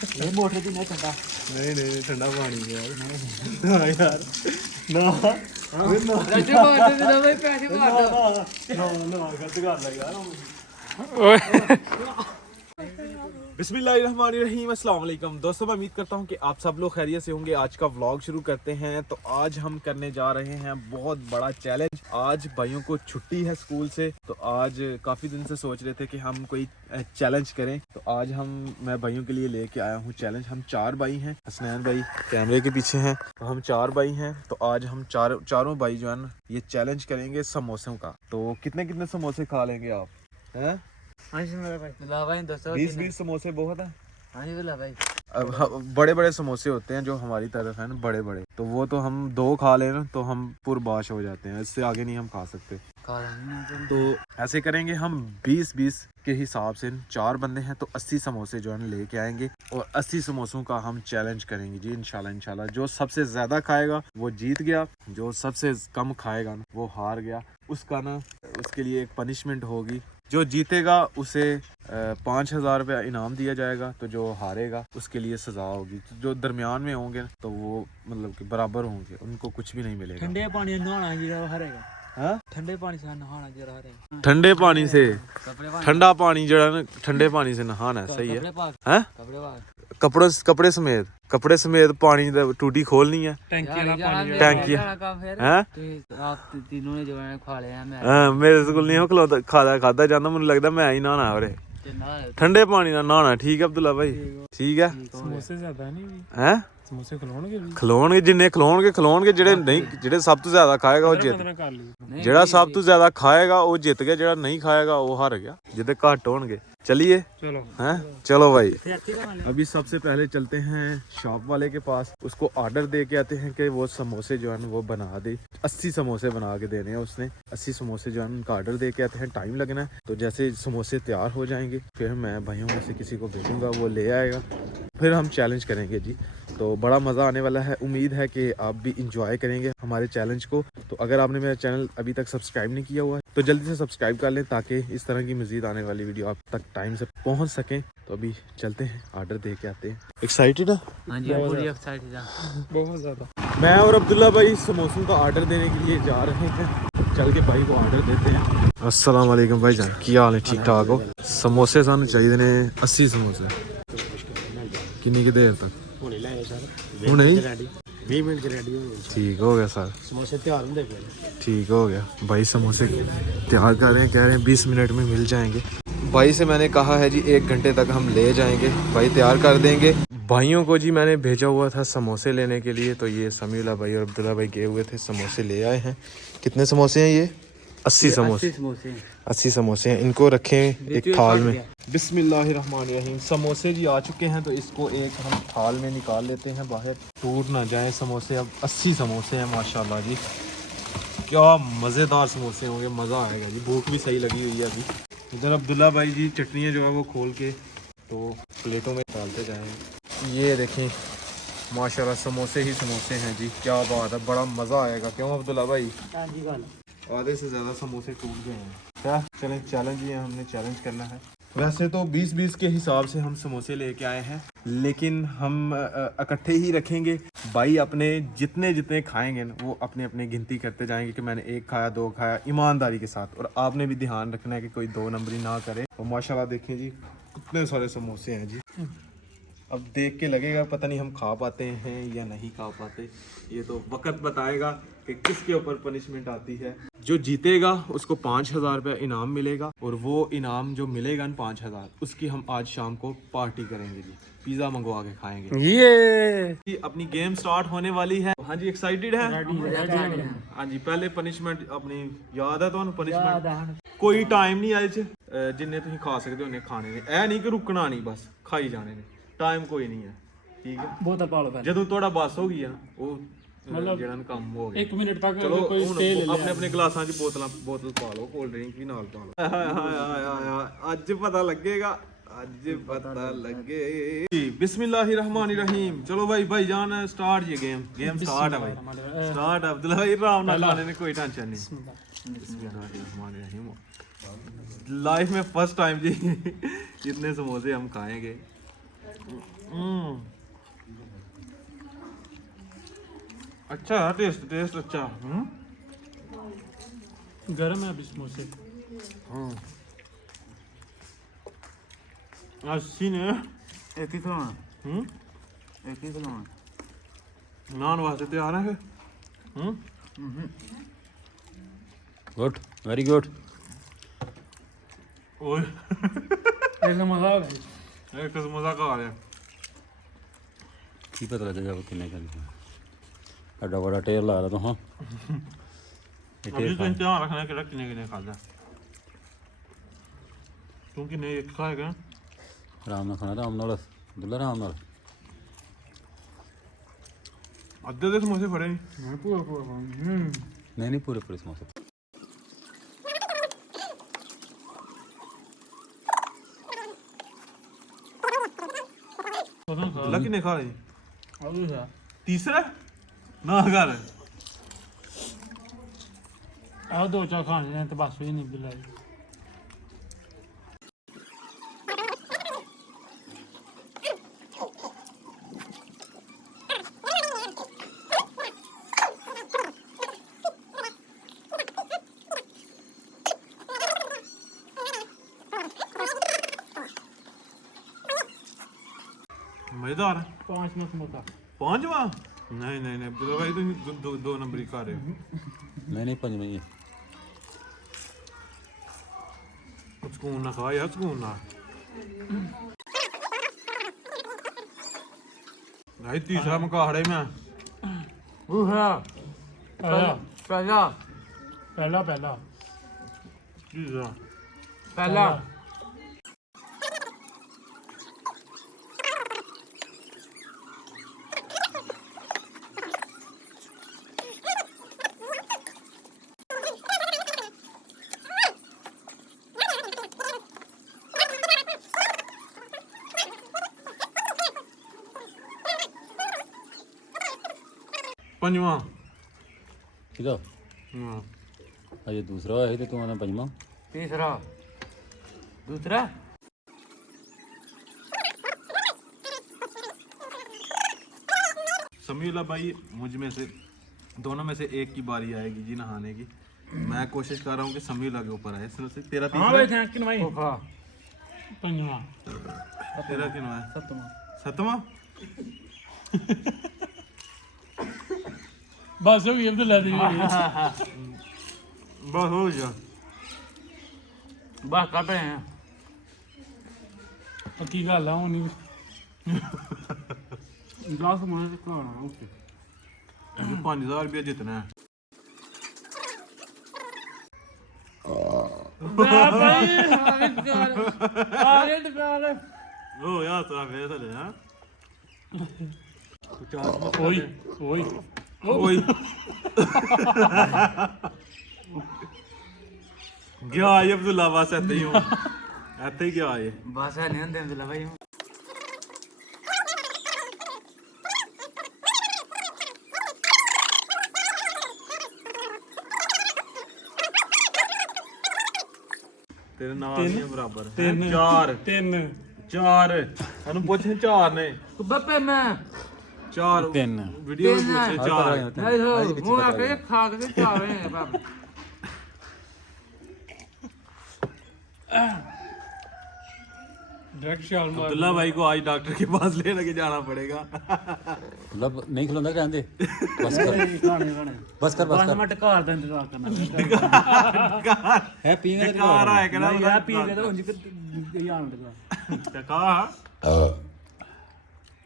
ये मोटर भी नहीं ठंडा। नहीं ठंडा पानी है यार। यार ना रज्जू मार दे भाई, पैसे मार दो। ना गलत कर लग यार। ओए बिस्मिल्लाहिर्रहमानिर्रहीम, अस्सलाम वालेकुम दोस्तों, मैं उम्मीद करता हूँ कि आप सब लोग खैरियत से होंगे। आज का व्लॉग शुरू करते हैं। तो आज हम करने जा रहे हैं बहुत बड़ा चैलेंज। आज भाइयों को छुट्टी है स्कूल से, तो आज काफ़ी दिन से सोच रहे थे कि हम कोई चैलेंज करें। तो आज मैं भाइयों के लिए लेके आया हूँ चैलेंज। हम 4 भाई हैं, हसनैन भाई कैमरे के पीछे हैं, तो हम 4 भाई हैं। तो आज हम चारों भाई जो है ना ये चैलेंज करेंगे समोसों का। तो कितने समोसे खा लेंगे आप? हैं? हाँ जी मेरा भाई, ला भाई दोस्तों 20 समोसे बहुत है। हाँ जी ला भाई। अब बड़े समोसे होते हैं जो हमारी तरफ है ना, बड़े, तो वो तो हम 2 खा लें ना तो हम पुरबाश हो जाते हैं, इससे आगे नहीं हम खा सकते। तो ऐसे करेंगे हम 20 के हिसाब से। 4 बंदे हैं तो 80 समोसे जो है ना लेके आएंगे और 80 समोसों का हम चैलेंज करेंगे जी, इंशाल्लाह। जो सबसे ज्यादा खाएगा वो जीत गया, जो सबसे कम खाएगा ना वो हार गया। उसके लिए एक पनिशमेंट होगी। जो जीतेगा उसे 5,000 रुपया इनाम दिया जाएगा, तो जो हारेगा उसके लिए सजा होगी। तो जो दरमियान में होंगे तो वो मतलब कि बराबर होंगे, उनको कुछ भी नहीं मिलेगा। ठंडे पानी से नहाना जीरा हरेगा। हाँ? ठंडे पानी से नहाना जीरा हरेगा। ठंडे पानी से ठंडा पानी जड़ा ना, ठंडे पानी से नहाना है, सही है। हैं? कपड़े समेत पानी टूटी खोलनी है, टैंकी है। तीनों ने जो है खा लिया। हाँ, मेरे स्कूल नहीं खलोता खादा जाता, मुझे लगता मैं ही नहाना है ठंडे पानी ना नहाना। ठीक है अब्दुल्ला भाई, ठीक है। समोसे ज्यादा नहीं हैं? समोसे खलोणगे जिन्ने खलोणगे जेड़े सब तो ज्यादा खाएगा वो जित। जेड़ा सब तो ज्यादा खाएगा वो जित गया, जेड़ा नहीं खाएगा वो हार गया, जिते घट होणगे। चलिए चलो हैं, चलो भाई। अभी सबसे पहले चलते हैं शॉप वाले के पास, उसको ऑर्डर दे के आते हैं कि वो समोसे जो है ना वो बना दे। 80 समोसे बना के देने हैं उसने। 80 समोसे जो है उनका ऑर्डर दे के आते हैं, टाइम लगना है। तो जैसे समोसे तैयार हो जाएंगे फिर मैं भाइयों में से किसी को भेजूंगा, वो ले आएगा, फिर हम चैलेंज करेंगे जी। तो बड़ा मज़ा आने वाला है। उम्मीद है कि आप भी इंजॉय करेंगे हमारे चैलेंज को। तो अगर आपने मेरा चैनल अभी तक सब्सक्राइब नहीं किया हुआ है तो जल्दी से सब्सक्राइब कर लें, ताकि इस तरह की मज़ीद आने वाली वीडियो आप तक टाइम से पहुंच सकें। तो अभी चलते हैं, ऑर्डर दे के आते हैं। एक्साइटेड है? हाँ जी पूरी एक्साइटेड है, बहुत ज्यादा। मैं और अब्दुल्ला भाई समोसों का ऑर्डर देने के लिए जा रहे हैं। चल के भाई को ऑर्डर देते हैं। अस्सलाम वालेकुम भाई जान, की हाल है? ठीक ठाक हो? समोसे सानू चाहिए ने 80 समोसे। किन्नी की देर तक? हुणे 20 मिनट रेडी हो गए। ठीक हो गया सर, समोसे तैयार होंगे। ठीक हो गया भाई, समोसे तैयार कर रहे हैं, कह रहे हैं 20 मिनट में मिल जाएंगे। भाई से मैंने कहा है जी 1 घंटे तक हम ले जाएंगे, भाई तैयार कर देंगे। भाइयों को जी मैंने भेजा हुआ था समोसे लेने के लिए, तो ये समीउल्लाह भाई और अब्दुल्ला भाई गए हुए थे, समोसे ले आए हैं। कितने समोसे हैं ये? 80 समोसे। 80 समोसे हैं, इनको रखें एक थाल में। बिस्मिल्लाहिर्रहमानिर्रहीम। समोसे जी आ चुके हैं, तो इसको एक हम थाल में निकाल लेते हैं बाहर, टूट ना जाए समोसे। अब 80 समोसे हैं माशाल्लाह जी, क्या मज़ेदार समोसे होंगे, मज़ा आएगा जी। भूख भी सही लगी हुई है अभी। इधर अब्दुल्ला भाई जी चटनियाँ जो है वो खोल के तो प्लेटों में डालते जाएँ। ये देखें माशाल्लाह समोसे ही समोसे हैं जी, क्या बात है, बड़ा मज़ा आएगा। क्यों अब्दुल्ला भाई? आधे से ज़्यादा समोसे टूट गए हैं। क्या चलें, चैलेंज ही है, हमने चैलेंज करना है। वैसे तो 20 के हिसाब से हम समोसे लेके आए हैं, लेकिन हम इकट्ठे ही रखेंगे। भाई अपने जितने खाएंगे ना वो अपने अपने गिनती करते जाएंगे कि मैंने 1 खाया, 2 खाया, ईमानदारी के साथ। और आपने भी ध्यान रखना है कि कोई 2 नंबरी ना करे। और माशाल्लाह देखें जी कितने सारे समोसे हैं जी। अब देख के लगेगा पता नहीं हम खा पाते हैं या नहीं खा पाते, ये तो वक्त बताएगा कि किसके ऊपर पनिशमेंट आती है। जो जीतेगा उसको 5,000 रुपया इनाम मिलेगा, और वो इनाम जो मिलेगा न 5,000, उसकी हम आज शाम को पार्टी करेंगे जी, पिज़्ज़ा मंगवा के खाएंगे। ये अपनी गेम स्टार्ट होने वाली है। हाँ जी, एक्साइटेड है? हाँ जी, पहले पनिशमेंट अपनी याद है तो पनिशमेंट कोई टाइम नहीं आज जिन्ने तुम खा सकते हो खाने ने, ऐ नहीं कि रुकना नहीं, बस खाई जाने ने, टाइम कोई नहीं है। ठीक है, बहुत पालो ਜਦੋਂ ਤੁਹਾਡਾ ਬਸ ਹੋ ਗਈ ਆ ਉਹ ਜਿਹੜਾ ਕੰਮ ਹੋ ਗਿਆ 1 ਮਿੰਟ ਤੱਕ ਚਲੋ ਕੋਈ ਸਟੇ ਲੈ ਲਿਆ। ਆਪਣੇ ਗਲਾਸਾਂ 'ਚ ਬੋਤਲ ਪਾ ਲਓ, ਕੋਲਡ ਡਰਿੰਕ ਵੀ ਨਾਲ ਪਾ ਲਓ। ਹਾਏ ਅੱਜ ਪਤਾ ਲੱਗੇਗਾ, ਅੱਜ ਪਤਾ ਲੱਗੇ ਜੀ। बिस्मिल्लाहिर्रहमानिर्रहीम। चलो भाई जान स्टार्ट ये गेम स्टार्ट है भाई, स्टार्ट है। अब्दुल्ला भाई आराम नाल खाने ने कोई टेंशन नहीं। बिस्मिल्लाहिर्रहमानिर्रहीम। लाइफ में फर्स्ट टाइम जी इतने समोसे हम खाएंगे। अच्छा टेस्ट टेस्ट अच्छा गर्म है अभी समोसे। अस्सी ने एक ही खिलाना, एक ही खिलाना। नान वास्ते तैयार है गुड, वेरी गुड। ओए ऐसा मजा आ गया। एक मजा का आ रहा की पता लगेगा वो कितने करनी है। एडा बड़ा टेर ला रहा तो हाँ अभी तो ध्यान रखना कि कितने कितने खादा तू कितने एक खाएगा आराम नाल खाना, आराम नाल दुल्ला, आराम नाल। अद्धे दे समोसे फड़े नहीं मैं पूरा पूरा नहीं नहीं, पूरे पूरे समोसे। दुल्ला कितने खा रहे अभी है। तीसरा ना कर और दो चार खाने हैं तो बस ही नहीं बिलाई। मजेदार है 5 में समोसा। पांचवा नहीं नहीं नहीं अब्दुल्ला भाई तुम दो नंबर ही खा रहे हो नहीं नहीं, पंज में ही है। सुकून ना खा यार सुकून ना भाई तीसरा मुकाहड़े में दूसरा पहला पहला पहला पहला तीसरा पहला पंजवा किदा हाँ अजे दूसरा है तो तू आना पंजवा। तीसरा दूसरा समीउल्लाह भाई मुझ में से दोनों में से एक की बारी आएगी जी नहाने की। मैं कोशिश कर रहा हूँ कि समीउल्लाह के ऊपर आए से तेरा हाँ तीसरा भाई थैंक यू भाई। खा पंजवा तेरा कितना है सतमा सतवां बस हो गई अब्दुल्ला दी। बस हो गया बस कर रहे हैं पक्की गल है हुन 10 माह से खाना ओके 5000 रुपया जितना है भाई आगे दुकान ओ यार तो आगे तो ले हां ओए ओए ओए गया ये अब्दुल्ला बस ऐसे ही हूं ऐसे ही गया ये बस है नहीं होंदे अब्दुल्ला भाई तेरे नाल नहीं बराबर तीन चार तीन चार ਸਾਨੂੰ ਪੁੱਛ ਚਾਰ ਨੇ बप्पे में चार तीन वीडियो में पूछे चार नहीं हो मुंह आके खा के चार हैं बाप डायरेक्ट शाल मार। अब्दुल्ला भाई को आज डॉक्टर के पास लेने के जाना पड़ेगा मतलब नहीं खिलाता रहने दे, बस कर खाने खाने बस कर बस बस कर। मैं टकार दा इंतजार करना है पीएंगे तो कार आए कहना यार पी के तो उंज यार टका टका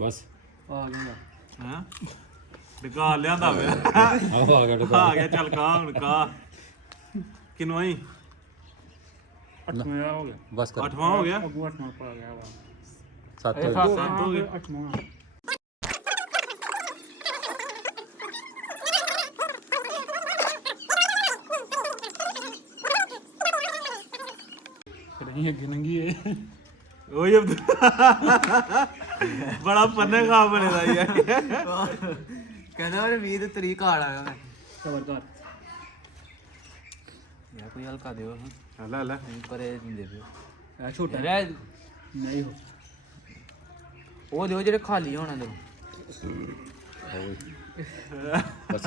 बस आ गया हां टका लियांदा वे आओ आ गया तो आ गया चल का हुन का किनो आई 8 में हो गया बस कर। आठवां हो गया अगू 8 में पा गया वा 7 सात हो गए 8 में नहीं है गिनंगी है ओ ये बड़ा पन्ने का बने दा ये कहना और 20 तरीक आ रहा है खबरदार यार कोई हल्का दे हला हला पर दे दो है छोटा रे नहीं हो ਉਹ ਦਿਓ ਜਿਹੜੇ ਖਾਲੀ ਹੋਣਾ ਦੋ बस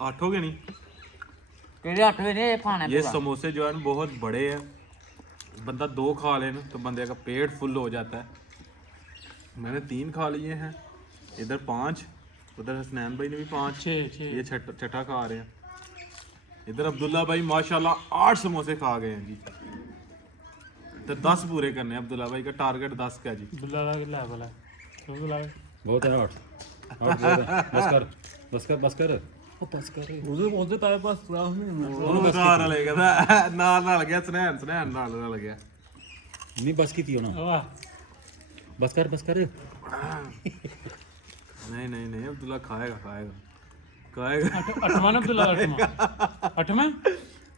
8 हो गए नहीं। ਕਿਹੜੇ 8 ਵੇ ਨੇ ਇਹ ਖਾਣੇ ये समोसे जो है ना बहुत बड़े हैं, बंदा 2 खा ले ना तो बंदे का पेट फुल हो जाता है। मैंने 3 खा लिए हैं, इधर 5, उधर हसनैन भाई ने भी 5, 6 ये छठा खा रहे हैं। इधर अब्दुल्ला भाई माशाल्लाह 8 समोसे खा गए हैं जी। तो 10 पूरे करने हैं अब्दुल्ला भाई का टारगेट 10 का जी। बुला ला लेवल है तो बुला बहुत है 8 बहुत है। बस कर बस कर बस कर बस कर उधर तारे पास पूरा ਉਹਨੂੰ ਬਸਾਰ ਵਾਲੇ ਕਹਿੰਦਾ ਨਾਲ ਗਿਆ ਸਨੈਨ ਨਾਲ ਗਿਆ। नहीं बस की थी ना वाह बस कर नहीं अब्दुल्ला खाएगा 8वां ना बुला 8वां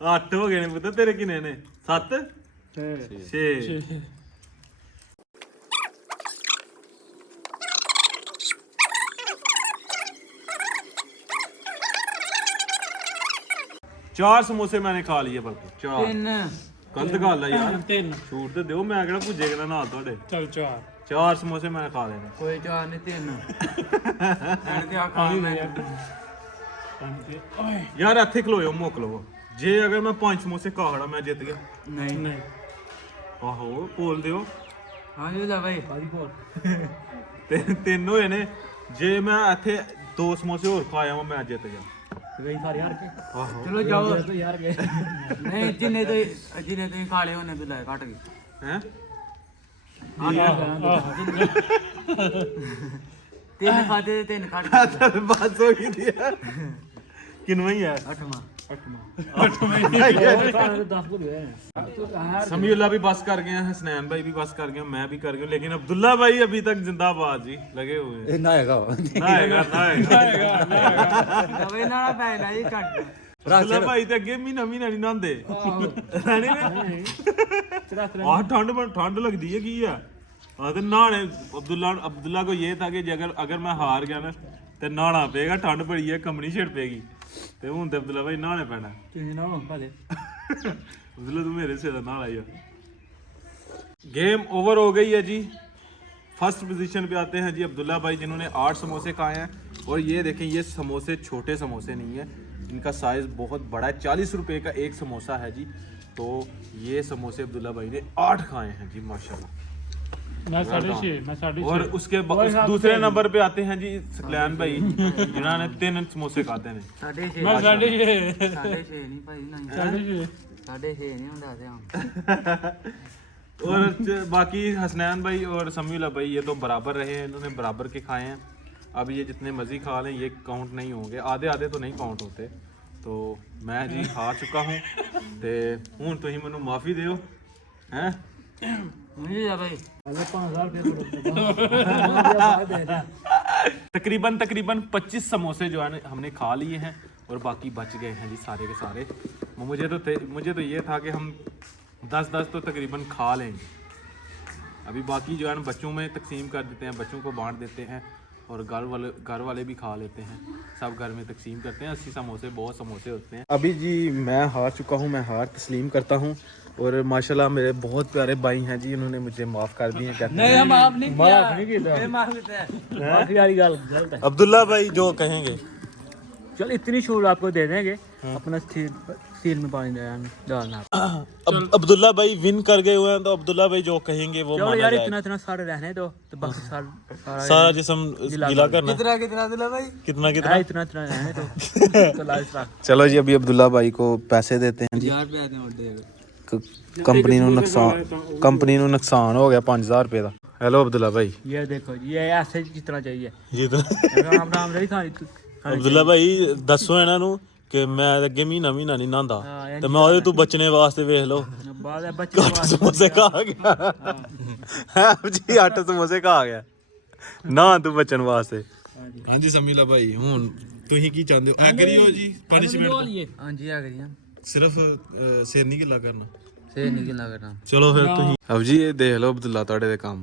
8 ਹੋ ਗਏ ਨੇ ਪੁੱਤ ਤੇਰੇ ਕਿੰਨੇ ਨੇ 7 6 4 ਸਮੋਸੇ ਮੈंने ਖਾ ਲਏ ਬਲਕਿ 4 3 ਗਲਤ ਗੱਲ ਆ ਯਾਰ 3 ਛੂਟ ਤੇ ਦਿਓ ਮੈਂ ਕਿਹੜਾ ਭੁੱਜੇ ਕਿਹੜਾ ਨਾਲ ਤੁਹਾਡੇ चल 4 4 ਸਮੋਸੇ ਮੈਂ ਖਾ ਲਏ ਨੇ ਕੋਈ 4 ਨਹੀਂ 3 ਐਨ ਤੇ ਆ ਖਾਣ ਮੈਂ ओए ਯਾਰ ਇੱਥੇ ਖਲੋਇਓ ਮੁੱਕ ਲਵੋ ਜੇ ਅਗਰ ਮੈਂ 5 ਸਮੋਸੇ ਖਾੜਾ ਮੈਂ ਜਿੱਤ ਗਿਆ ਨਹੀਂ नहीं ਆਹੋ ਬੋਲ ਦਿਓ ਹਾਂ ਜੀ ਲੈ ਭਾਈ ਤੇ 3 ਹੋਏ ਨੇ ਜੇ ਮੈਂ ਇੱਥੇ 2 ਸਮੋਸੇ ਹੋਰ ਖਾਇਆ ਮੈਂ ਜਿੱਤ ਗਿਆ गई सारे यार के ਆਹੋ ਚਲੋ ਜਾਓ तो यार गए ਨਹੀਂ ਜਿੰਨੇ ਤੁਸੀਂ ਖਾ ਲਏ ਉਹਨੇ ਬਿਲਾਏ ਕੱਟ ਗਏ ਹੈ 3 ਖਾਦੇ 3 ਕੱਟ ਗਏ ਬਸ ਹੋ ਗਈ ਦੀ ਕਿੰਨਵਾਂ ਹੀ ਹੈ 8ਵਾਂ समीउल्लाह भी बस कर गए हैं, हसनैन भाई भी बस कर गए, मैं भी कर गया, लेकिन अब्दुल्ला भाई अभी तक जिंदाबाद जी लगे हुए हैं। ना आएगा ਦਵੇ ਨਾਲ ਪੈ ਨਾ ਇਹ ਕੱਟ अब्दुल्ला भाई ते अगे महीना नहीं नहांदे रहने ने आ ठंड लगदी है की है आ ते नहाने अब्दुल्ला को ये था कि अगर मैं हार गया ना ते नहाना पेगा, ठंड बड़ी है कंबनी छिड़ पेगी ते हुन ते अब्दुल्ला भाई नहाने पैना ਤੁਸੀਂ ਨਾ ਭਾਲੇ अब्दुल्ला तू मेरे से नहा आई है। गेम ओवर हो गई है जी। फर्स्ट पोजीशन पे आते हैं जी अब्दुल्ला भाई जिन्होंने 8 समोसे खाए हैं, और ये देखें ये समोसे छोटे समोसे नहीं है, इनका साइज़ बहुत बड़ा है, 40 रुपए का एक समोसा है जी। तो ये समोसे अब्दुल्ला भाई ने 8 खाए हैं जी माशाल्लाह। मैं 6.5 और उसके दूसरे नंबर पे आते हैं जी सकलैन भाई जिन्होंने 3 समोसे खाते हैं। 6.5 मैं 6.5 ਨਹੀਂ ਭਾਈ ਨਹੀਂ 6.5 6.5 ਨਹੀਂ ਹੁੰਦਾ ਤੇ ਆਮ और बाकी हसनैन भाई और समीउल्लाह भाई ये तो बराबर रहे हैं, इन्होंने बराबर के खाए हैं। अब ये जितने मर्जी खा लें ये काउंट नहीं होंगे, आधे तो नहीं काउंट होते। तो मैं जी हार चुका हूँ तो हूँ तुम मैनू माफ़ी दियो हैं। ਨਹੀਂ ਜਾ ਭਾਈ तकरीबन 25 समोसे जो है हमने खा लिए हैं और बाकी बच गए हैं जी सारे के सारे। मुझे तो ये था कि हम 10 तो तकरीबन खा लेंगे। अभी बाकी जो है ना बच्चों में तकसीम कर देते हैं, बच्चों को बांट देते हैं, और घर वाले भी खा लेते हैं, सब घर में तकसीम करते हैं। 80 समोसे बहुत समोसे होते हैं। अभी जी मैं हार चुका हूँ, मैं हार तस्लीम करता हूँ, और माशाल्लाह मेरे बहुत प्यारे भाई हैं जी, इन्होंने मुझे माफ़ कर दिए। ਨਹੀਂ ਹਮ ਆਪ ਨਹੀਂ ਕਿया ਇਹ ਮਾਫ करता है माफी वाली गाल गलत है। अब्दुल्ला भाई जो कहेंगे। चल इतनी छूट आपको दे देंगे, अपना सील में पानी डालना। अब्दुल्ला भाई विन कर गए हुए हैं, तो अब्दुल्ला भाई जो कहेंगे वो चलो माना यार जाएगा। इतना सारे रहने दो तो बाकी सारा जिस्म गीला करना। कितना दिला भाई कितना इतना रहने दो तो लाइफ रख। चलो जी अभी अब्दुल्ला भाई को पैसे देते हैं जी। 1000 रुपए दे कंपनी ਨੂੰ ਨੁਕਸਾਨ ਹੋ ਗਿਆ 5000 ਰੁਪਏ ਦਾ। हेलो अब्दुल्ला भाई ये देखो ये ऐसे जितना चाहिए जी तो राम राम रही खानी अब्दुल्ला भाई दसो ਇਹਨਾਂ ਨੂੰ ਕਿ ਮੈਂ ਅੱਗੇ ਮਹੀਨਾ ਨਹੀਂ ਨਹਾਂਦਾ ਤੇ ਮੈਂ ਉਹਦੇ ਤੋਂ ਬਚਣੇ ਵਾਸਤੇ ਵੇਖ ਲਓ बाद बच्चे 8 ਸਮੋਸੇ ਖਾ ਗਿਆ ਹੈ ਜੀ 8 ਸਮੋਸੇ ਖਾ ਗਿਆ ਨਾ ਤੂੰ ਬਚਣ ਵਾਸਤੇ। ਹਾਂਜੀ ਸਮੀਲਾ ਭਾਈ ਹੁਣ ਤੁਸੀਂ ਕੀ ਚਾਹੁੰਦੇ ਹੋ? ਐ ਕਰਿਓ ਜੀ ਪਨਿਸ਼ਮੈਂਟ हाँ जी आ गई ਸਿਰਫ ਸਿਰ ਨਹੀਂ ਗਿੱਲਾ ਕਰਨਾ। से नहीं किला करना ਚਲੋ ਫਿਰ ਤੁਸੀਂ ਅਬ ਜੀ ਇਹ ਦੇਖ ਲਓ ਅਬਦੁੱਲਾ ਤੁਹਾਡੇ ਦੇ ਕੰਮ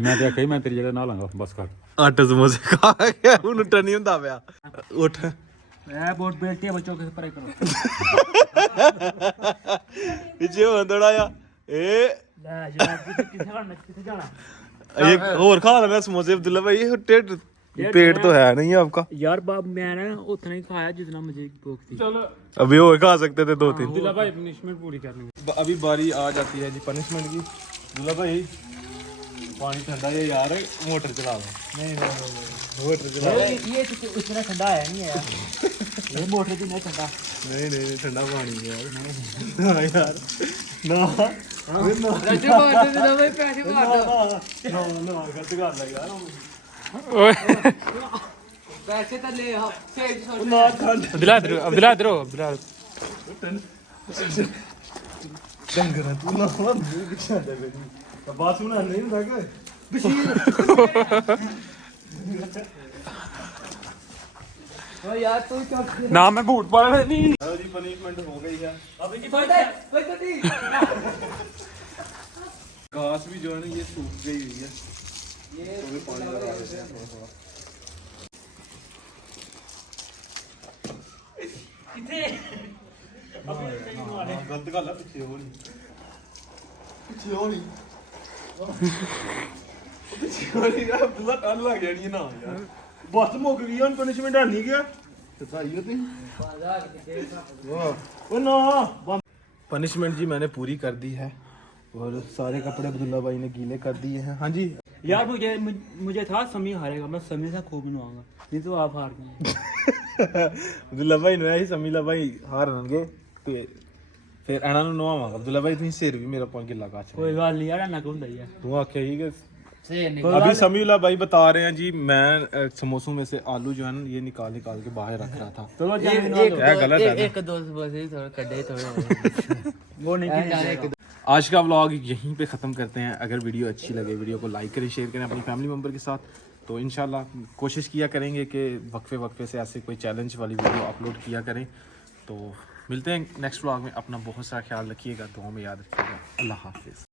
मैं तो कही मैं तेरी जगह ना लाऊंगा बस कर 8 ਸਮੋਸੇ ਖਾ ਗਿਆ ਹੁਣ ਉੱਠ ਨਹੀਂ ਹੁੰਦਾ ਪਿਆ। ਉੱਠ मैं बहुत बेल्टी है बच्चों के परे करो ਪਿੱਛੇ ਹੋ ਥੋੜਾ ਜਿਹਾ ਏ ले जनाब किसे जाना एक और खा लेना समोसे अब्दुल्ला भाई टेट पेट तो है नहीं आपका यार बाप मैं ना उतना ही खाया जितना मुझे भूख थी चलो अभी और खा सकते थे 2-3 अब्दुल्ला भाई पनिशमेंट पूरी करनी अभी बारी आ जाती है जी पनिशमेंट की अब्दुल्ला भाई पानी ठंडा है यार मोटर चला दो नहीं मोटर चला ये तो इतना ठंडा है नहीं है ये मोटर भी नहीं ठंडा नहीं ठंडा पानी है यार हाँ यार ना राजू मार दे दवाई पैसे मार दो ना गलत कर लग यार पैसे तो ले आओ सेठ सौ ना ठंड अब्दुल्ला इधर डंगर तू ना मुंह पिछा दे मेरी बात सुना नहीं ਹੁੰਦਾ ਕਿ ओ यार तू क्या ना मैं बूट पा नहीं जी पनिशमेंट हो गई है अभी की कोई तो नहीं घास भी जो है ना ये सूख गई हुई है ये तो भी पानी लगा देते हैं थोड़ा गलत गल है पिछे हो नहीं पिछे हो नहीं पिछे हो नहीं यार बुला टन लग जानी है ना यार बस मुक गई है पनिशमेंट है नहीं गया तो सही हो तुम ओ ना पनिशमेंट जी मैंने पूरी कर दी है और सारे कपड़े अब्दुल्ला भाई ने गीले कर दिए हैं हाँ जी यार मुझे था समी हारेगा मैं समी से खूब नवाऊंगा नहीं तो आप हार गए ਅਬਦੁੱਲਾ ਭਾਈ ਨੂੰ ਐਸੀ ਸਮੀਲਾ ਭਾਈ ਹਾਰਨਗੇ ਤੇ ਫਿਰ ਇਹਨਾਂ ਨੂੰ ਨਵਾਵਾਂਗਾ ਅਬਦੁੱਲਾ ਭਾਈ ਤੁਸੀਂ ਸਿਰ ਵੀ ਮੇਰਾ ਪਾ ਗਿੱਲਾ ਕਰ ਛੱਡ कोई गल नहीं यार ना ਹੁੰਦਾ ही है तू आखे ही कि से अभी समीउल्ला भाई बता रहे हैं जी मैं समोसों में से आलू जो है ना ये निकाल के बाहर रख रहा था चलो क्या गलत है ना? एक दो बसे थोड़ा कड्डे थोड़े वो नहीं आज का व्लॉग यहीं पे ख़त्म करते हैं अगर वीडियो अच्छी लगे वीडियो को लाइक करें शेयर करें अपनी फैमिली मेम्बर के साथ तो इंशाल्लाह कोशिश किया करेंगे कि वक्फे से ऐसे कोई चैलेंज वाली वीडियो अपलोड किया करें तो मिलते हैं नेक्स्ट व्लॉग में अपना बहुत सारा ख्याल रखिएगा दुआ में याद रखिएगा अल्लाह हाफिज़।